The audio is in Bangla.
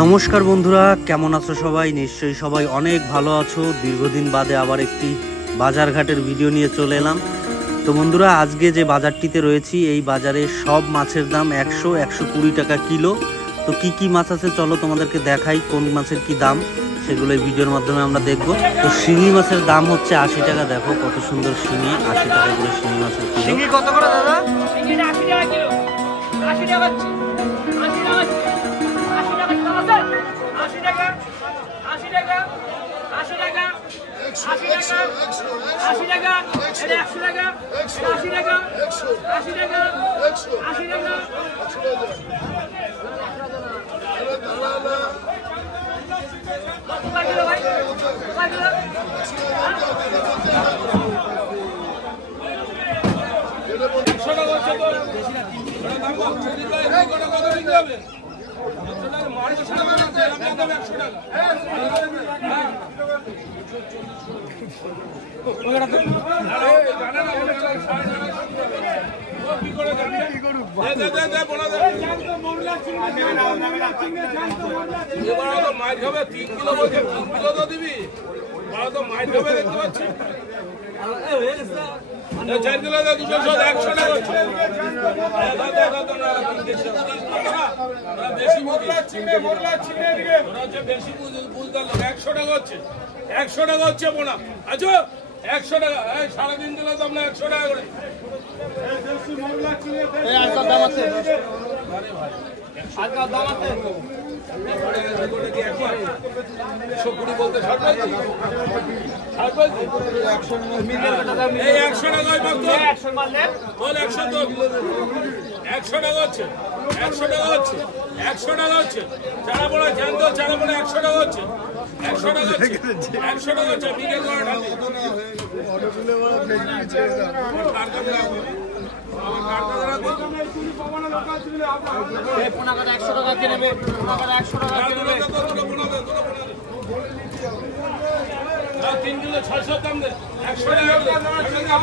নমস্কার বন্ধুরা, কেমন আছো সবাই? নিশ্চয়ই সবাই অনেক ভালো আছো। দীর্ঘদিন বাদে আবার একটি বাজারঘাটের ভিডিও নিয়ে চলে এলাম। তো বন্ধুরা, আজকে যে বাজারটিতে রয়েছি, এই বাজারে সব মাছের দাম 100-120 টাকা কিলো। তো কি কি মাছ আছে চলো তোমাদেরকে দেখাই, কোন মাছের কি দাম সেগুলো এই ভিডিওর মাধ্যমে আমরা দেখব। তো শিঙি মাছের দাম হচ্ছে 80 টাকা। দেখো কত সুন্দর শিঙি, 80 টাকা করে শিঙি মাছের কিলো। শিঙি কত করে দাদা? শিঙি 80 টাকা কিলো। 80 টাকা হচ্ছে 80 টাকা 80 টাকা কিলো আছে। 80 টাকা 80 টাকা 80 টাকা 80 টাকা 80 টাকা এটা 100 টাকা 80 টাকা 80 টাকা 80 টাকা কত কিলো ভাই? কত কিলো? মাছ খাবে 3 কিলো বলছে, 3 কিলো তো দিবি, তো মাছ খাবে দেখতে পাচ্ছি। 4 কিলো 200 100 টাকা হচ্ছে। বেশি বেশি বুঝতে 100 টাকা হচ্ছে, 100 টাকা হচ্ছে বোনা। আচ্ছা 100 টাকা, 3.5 কিলো দাম না 100 টাকা করে। দাম আছে, আজকাল দাম আছে। 120 বলতে 60 বলছি, 100 টাকায় মাত্র 100 মারলে বল 100 তো 100 টাকা হচ্ছে, 100 টাকা হচ্ছে, 100 টাকা হচ্ছে। চারা বড়া জ্যান্ত চারা বড়া 100 টাকা হচ্ছে, 100 টাকা হচ্ছে, 100 টাকা হচ্ছে। বিকেল করে ঢালি পোনা কথা 100 টাকা কিনবে, পোনা কথা 100 টাকা কিনবে। 3 কিলো 600 দাম দে, 100 টাকা।